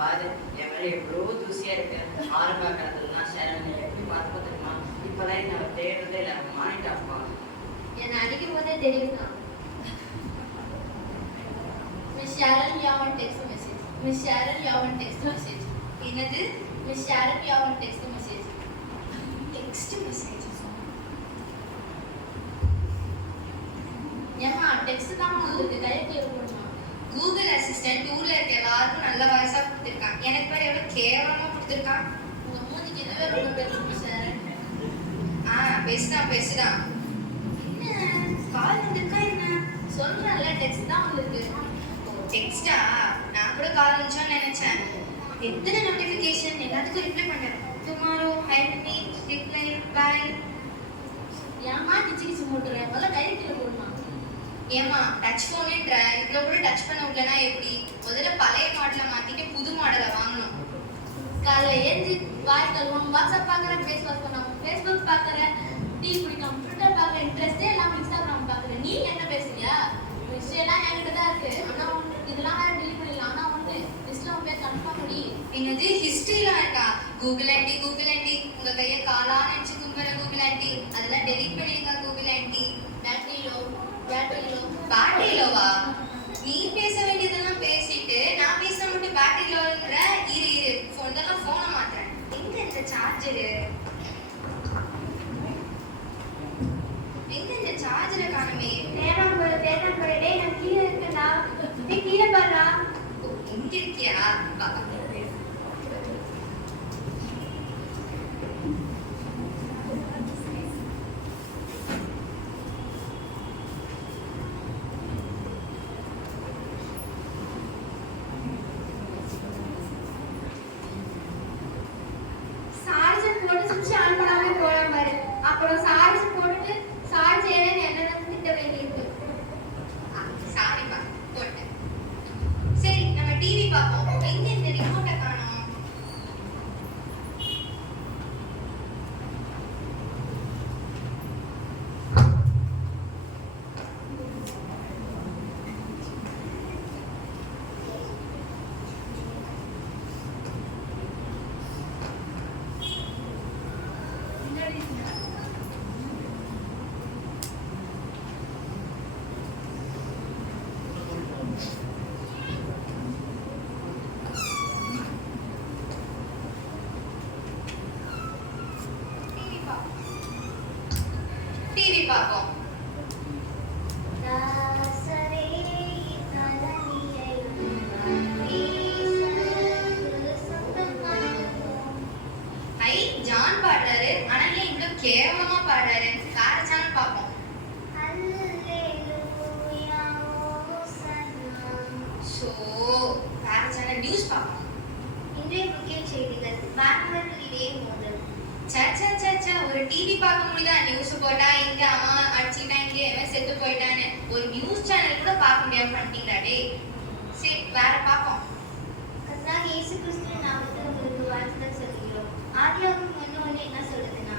எனக்கு ஒரு பாரு என் மேல எவ்வளோ தூசியா இருக்கு ஆரம்ப காலத்துலலாம் சரண் எப்படி பார்த்து தெரியுமா இப்பெல்லாம் என்ன அவ தேடுறதே இல்லை அவன் மாறிட்டாப்பா என்னை அடிக்கும் போதே தெரியும் தான் மிஸ் ஷாரன் யாவன் டெக்ஸ்ட் மெசேஜ் மிஸ் ஷாரன் யாவன் டெக்ஸ்ட் மெசேஜ் என்னது மிஸ் ஷாரன் யாவன் டெக்ஸ்ட் மெசேஜ் டெக்ஸ்ட் மெசேஜஸ் ஏமா டெக்ஸ்ட் தான் உங்களுக்கு கையெழுத்து போடணும் கூகுள் அசிஸ்டன்ட் ஊர்ல இருக்க எல்லாருக்கும் நல்ல வயசா கொடுத்துருக்கான் எனக்கு பேர் எவ்வளவு கேவலமா கொடுத்துருக்கான் உங்க மூஞ்சிக்கு இதுவே ரொம்ப பெருசு மிஸ் ஷாரன் ஆ பேசுதான் பேசுதான். என்ன? கால் வந்திருக்கா என்ன? சொல்றேன்ல டெக்ஸ்ட் தான் உங்களுக்கு டெக்ஸ்டா நான் கூட கால் வந்துச்சோன்னு நினைச்சேன். எத்தனை நோட்டிஃபிகேஷன் எல்லாத்துக்கும் ரிப்ளை பண்ணேன் tomorrow hi meet reply bye ஏமா கிச்சு கிச்சு மூட்டுறேன். முதல்ல ஏமா டச் ஃபோனுன்ற இவ்வளோ கூட டச் பண்ண விடலனா எப்படி? முதல்ல பழைய மாடலை மாத்திட்டு புது மாடலை வாங்கணும். காலைல ஏஞ்சி வாய் கழுவோம் வாட்ஸ்அப் பார்க்குறேன் ஃபேஸ்புக் பண்ணோம் ஃபேஸ்புக் பார்க்குறேன் டீ குடிக்கும் ட்விட்டர் பார்க்குறேன் இன்ட்ரெஸ்டே எல்லாம் இன்ஸ்டாகிராம் பார்க்குறேன் நீ என்ன பேசுறியா? விஷயம்லாம் என்கிட்ட தான் இருக்கு. ஆனால் ஒன்று இதெல்லாம் வேற delete பண்ணிடலாம். ஆனால் ஒன்று லிஸ்ட்டில் உன் பேர் கன்ஃபார்ம் பண்ணி. என்னது? ஹிஸ்ட்ரிலாம் இருக்கா? கூகுள் ஆண்டி கூகுள் ஆண்டி உங்க கையை காலா நினைச்சு கும்பல கூகுள் ஆண்டி அதெல்லாம் டெலிட் பண்ணி Google aunty battery low battery low battery லோவா நீ பேச வேண்டியதெல்லாம் பேசிட்டு நான் பேச மட்டும் பேட்டரி லோன்ற இரு இரு ஃபோன் தான் ஃபோனை மாத்துறேன் எங்க இந்த சார்ஜரு எங்க இந்த சார்ஜரை காணுமே? போயிட்டே நான் கீழே இருக்குடா நீ கீழே பாருடா. இங்க இருக்கியா வா, வா. சார்ஜர் போட்டு சுவிட்ச் ஆன் பண்ணாம போறேன் பாரு அப்புறம் சார்ஜ் போட்டுட்டு சார்ஜ் ஏன்னு என்ன திட்ட வேண்டியிருக்கு சாரிப்பா போட்டேன் சரி நம்ம டிவி பார்ப்போம் எங்க இந்த ரிமோட்டை காணோம் டிவி பார்ப்போம் டிவி பார்ப்போம் ஐ ஜான் பாடுறாரு ஆனா ஏன் இவ்வளவு கேவலமா பாடுறாரு வேற சேனல் பார்ப்போம் ஸோ வேற சேனல் நியூஸ் பார்ப்போம் சே சே சே சே ஒரு டிவி பார்க்க முடியுதா நியூஸ் போட்டா இங்க அவன் அடிச்சுட்டா இங்க எவன் செத்து போயிட்டான்னு ஒரு நியூஸ் சேனல் கூட பார்க்க முடியாம பண்ணிட்டீங்களா டேய்? சரி வேற பார்ப்போம். என்ன சொல்லுதுன்னா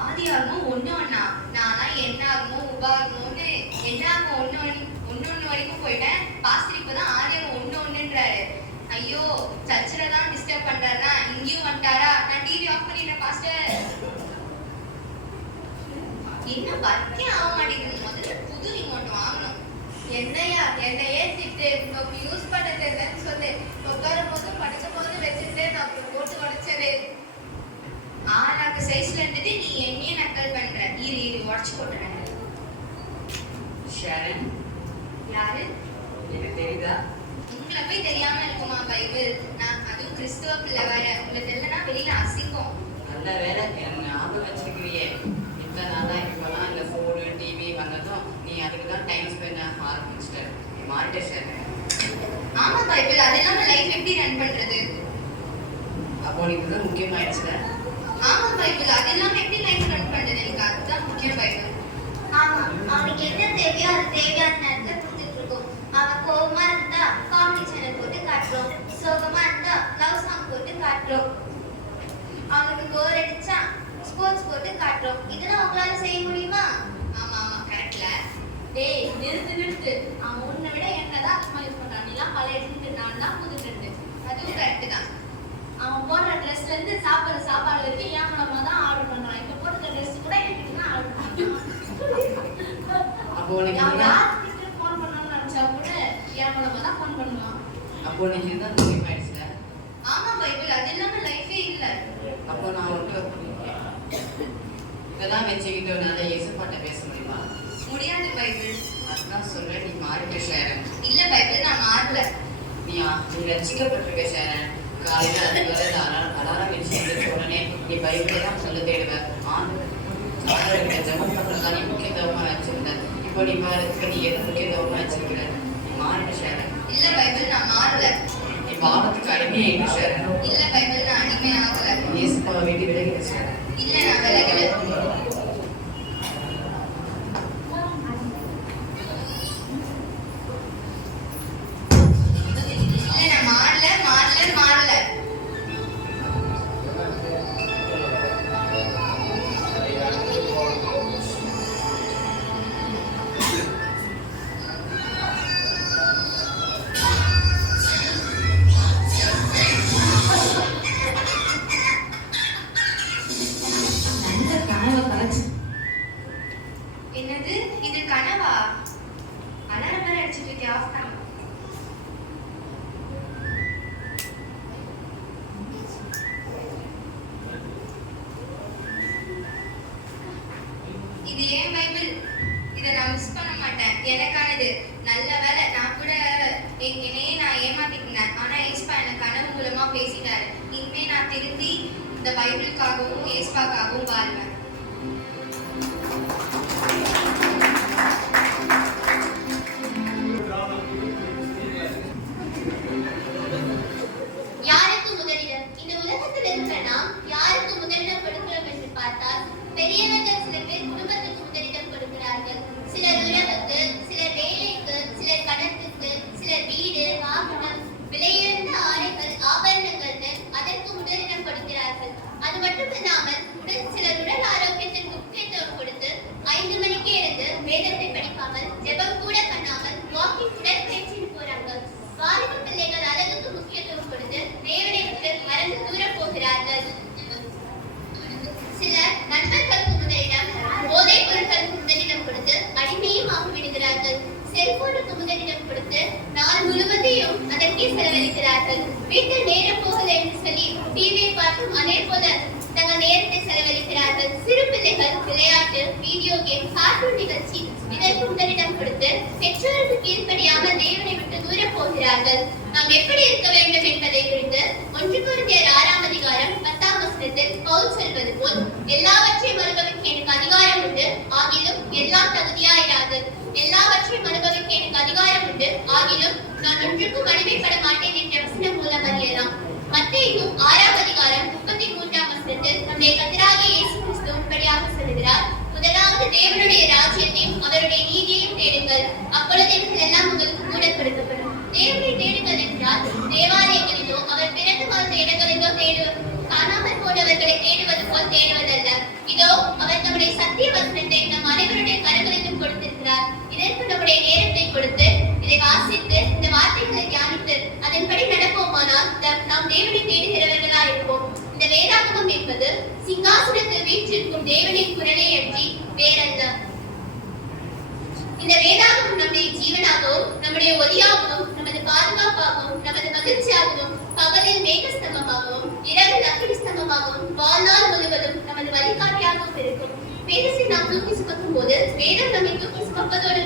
ஆதி ஆகமும் ஒண்ணு ஒண்ணா நான்லாம் என்ன ஆகுமோ உபாகமோன்னு என்ன ஆகும் ஒண்ணு ஒண்ணு ஒண்ணு ஒண்ணு வரைக்கும் போயிட்டேன். பாஸ்டர் இப்பதான் ஆதி ஆகும் ஒண்ணு ஒண்ணுன்றாரு ஐயோ சர்ச்சில் தான் டிஸ்டர்ப் பண்றாருனா இங்கேயும் வந்துட்டாரா? நான் டிவி ஆஃப் பண்ணிடுறேன் பாஸ்டர் என்ன வர்க்கே ஆக மாட்டேங்குது? முதல்ல புது ரிமோட் வாங்கணும். என்னையா என்னையே திட்டு. யூஸ் பண்ண தெரியலன்னு சொல்லு. உட்காரும் போது படிக்கும் போது வச்சுட்டு நான் போட்டு உடைச்சது ஆறாக்கு சைஸ்ல இருந்துட்டு நீ என்னையே நக்கல் பண்ற. இரு இரு உடச்சு போட்டுறேன். ஷரண் யாரு? எனக்கு தெரியுதா? உங்களை போய் தெரியாம இருக்குமா பைபிள்? நான் அதுவும் கிறிஸ்துவ பிள்ளை வேற. உங்களுக்கு தெரியலனா வெளியில அசிங்கம். நல்ல வேலை. ஞாபகம் வச்சிருக்கிறியே இத்தனை நாளா இப்பெல்லாம் இந்த ஃபோனு டிவி வந்ததும் நீ அதுக்கு தான் டைம் ஸ்பெண்ட் ஆரம்பிச்சிட்ட மாறிட்ட ஷரண் ஆமா பைபிள் அது இல்லாம லைஃப் எப்படி ரன் பண்றது? அப்போ நீ இதுதான் முக்கியமாயிடுச்சுல ஆமா பைபிள் அது இல்லாம எப்படி லைஃப் ரன் பண்றது? எனக்கு அதுதான் முக்கியம் பைபிள் ஆமா அவனுக்கு என்ன தேவையோ அது தேவையான நேரத்துல கொடுத்துட்டு இருக்கோம் அவன் கோவமா இருந்தா காமெடி சேனல் போட்டு காட்டுறோம். சோகமா இருந்தா லவ் சாங் போட்டு காட்டுறோம். அவனுக்கு போர் அடிச்சா ஸ்போர்ட்ஸ் போட்டு காட்டுறோம். இதெல்லாம் உங்களால செய்ய முடியுமா? ஆமா ஆமா கரெக்ட்ல டேய் நிறுத்து நிறுத்து. அவன் உன்னை விட என்னதான் அதிகமா யூஸ் நீலாம் பழைய ட்ரெண்ட் நான் புது ட்ரெண்ட் அதுவும் கரெக்ட் தான். அவன் போடுற ட்ரெஸ்ல இருந்து சாப்பிடுற சாப்பாடு வரைக்கும் ஏன் மூலமா தான் ஆர்டர் பண்றான். இப்ப போட்டுக்க ட்ரெஸ் கூட என்கிட்ட தான் ஆர்டர் பண்றான். அப்போ உனக்கு அவன் இதுதான் யார்கிட்ட ஃபோன் பண்ணணும்னு நினைச்சா கூட என் மூலமா தான் ஃபோன் பண்ணுவான். அப்போ உனக்கு இதுதான் முடிவாயிடுச்சுல ஆமா பைபிள் அது இல்லாம லைஃபே இல்ல. அப்போ நான் உன்கிட்ட இதெல்லாம் வச்சுக்கிட்டு உன்னால இயேசுப்பாட்ட பேச முடியுமா? முடியாது பைபிள் அதுதான் சொல்றேன் நீ மாறிட்ட ஷேரன் மாறல நீயா? நீ ரசிக்கப்பட்டிருக்க காலையில அதுக்கு வர அலாரம் வச்சு உடனே நீ பைபிளை தான் சொல்ல தேடுவ. ஆண்டவர்கிட்ட ஜெபம் பண்றதா நீ முக்கியத்துவமா வச்சிருந்த. இப்போ நீ பாரு இப்போ நீ எதை முக்கியத்துவமா வச்சிருக்கிற? நீ மாறிட்ட ஷேரன் இல்ல பைபிள் நான் மாறல. நீ பாவத்துக்கு அடிமையாயிட்ட ஷேரன் இல்ல பைபிள் நான் அடிமை ஆகல இயேசுப்பாவை விட்டு ஷேரன் எனக்கானது. மட்டுமில்லாமல் உடல் சிலர் உடல் ஆரோக்கியத்திற்கு முக்கியத்துவம் கொடுத்து ஐந்து மணிக்கே இருந்து வேதத்தை படிக்காமல் ஜெபம் கூட பண்ணாமல் வாக்கிங் உடற்பயிற்சின்னு போறாங்க வாலிப பிள்ளைகள் அழகுக்கு முக்கியத்துவம் கொடுத்து தேவனை விட்டு மறந்து தூர போகிறார்கள். சிலர் நண்பர்களுக்கு முதலிடம் போதைப் பொருட்களுக்கு முதலிடம் கொடுத்து அடிமையும் ஆகிவிடுகிறார்கள் செல்போனுக்கு முதலிடம் கொடுத்து நாள் முழுவதையும் அதற்கே செலவழிக்கிறார்கள். வீட்டில் நேரம் போகல என்று சொல்லி டிவியை பார்த்தும் அதே போல நேரத்தை செலவழிக்கிறார்கள். சிறு பிள்ளைகள் விளையாட்டு வீடியோ கேம் கார்ட்டூன் நிகழ்ச்சி இதற்கு முதலிடம் கொடுத்து பெற்றோருக்கு கீழ்ப்படியாமல் தேவனை விட்டு தூர போகிறார்கள். நாம் எப்படி இருக்க வேண்டும் என்பதை குறித்து ஒன்று குருந்தியர் ஆறாம் அதிகாரம் பத்தாம் வசனத்தில் பவுல் சொல்வது போல் எல்லாவற்றையும் அனுபவிக்க எனக்கு அதிகாரம் உண்டு ஆகிலும் எல்லாம் தகுதியாயிராது. எல்லாவற்றையும் அனுபவிக்க எனக்கு அதிகாரம் உண்டு ஆகிலும் நான் ஒன்றுக்கும் அடிமைப்பட மாட்டேன் என்ற வசனம் மூலம் அறியலாம். மத்தேயும் ஆறாம் அதிகாரம் முப்பத்தி மூன்று நம்முடைய கத்தராகிய இயேசு கிறிஸ்து இப்படியாக சொல்கிறார் முதலாவது தேவனுடைய ராஜ்யத்தையும் அவருடைய நீதியையும் தேடுங்கள். அப்பொழுது எல்லாம் உங்களுக்கு கூட கொடுக்கப்படும் தேவனை தேடுங்கள் என்றால் தேவாலயங்களிலோ அவர் பிறந்து வாழ்ந்த இடங்களிலோ தேடு காணாமல் போனவர்களை தேடுவது போல் தேடுவதல்ல. இதோ அவர் நம்முடைய சத்திய வசனத்தை நம் அனைவருடைய கரங்களிலும் கொடுத்திருக்கிறார். இதற்கு நம்முடைய நேரத்தை கொடுத்து இதை வாசித்து இந்த வார்த்தைகளை தியானித்து அதன்படி நடப்போமானால் நாம் தேவனை தேடி இந்த வேதாகமம் என்பது சிங்காசனத்தில் வீற்றிருக்கும் தேவனின் குரலை அன்றி வேறல்ல. இந்த வேதாகமம் நம்முடைய ஜீவனாகவும் நம்முடைய ஒலியாகவும் நமது பாதுகாப்பாகவும் நமது மகிழ்ச்சியாகவும் பகலில் மேகஸ்தம்பமாகவும் இரவில் அக்கினி ஸ்தம்பமாகவும் வாழ்நாள் முழுவதும் நமது வழிகாட்டியாகவும் இருக்கும். வேதத்தை நாம் தூக்கி சுமக்கும் போது வேதம் நம்மை தூக்கி சுமப்பதோடு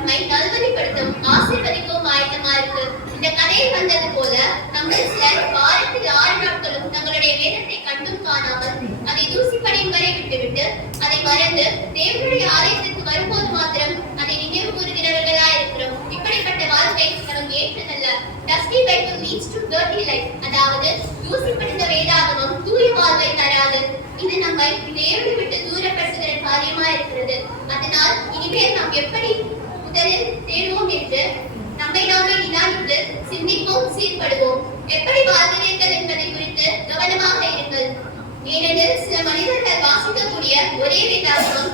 நம்மை நல்வழிப்படுத்தும் ஆசீர்வதிக்கவும் ஆயத்தமா இருக்கு இந்த கதையில் வந்தது போல நம்ம சிலர் வாரத்தில் ஆறு நாட்களும் தங்களுடைய வேதத்தை கண்டும் காணாமல் அதை தூசிப்படையும் வரை விட்டுவிட்டு அதை மறந்து தேவனுடைய ஆலயத்திற்கு வரும்போது மாத்திரம் அதை நினைவு கூறுகிறவர்களா இருக்கிறோம் இப்படிப்பட்ட வாழ்க்கை நமக்கு ஏற்றதல்ல. Dusty Bible leads to dirty life அதாவது தூசி படிந்த வேதாகமம் தூய வாழ்வை தராது. இது நம்மை தேவனை விட்டு தூரப்படுத்துகிற காரியமா இருக்கிறது அதனால் இனிமேல் நாம் எப்படி முதலில் தேடுவோம் என்று நம்மை நாமே நிதானித்து சிந்திப்போம் சீர்படுவோம். எப்படி வாழ்கிறீர்கள் என்பதை குறித்து கவனமாக இருங்கள். ஏனெனில் சில மனிதர்கள் வாசிக்கக்கூடிய ஒரே விதாசம்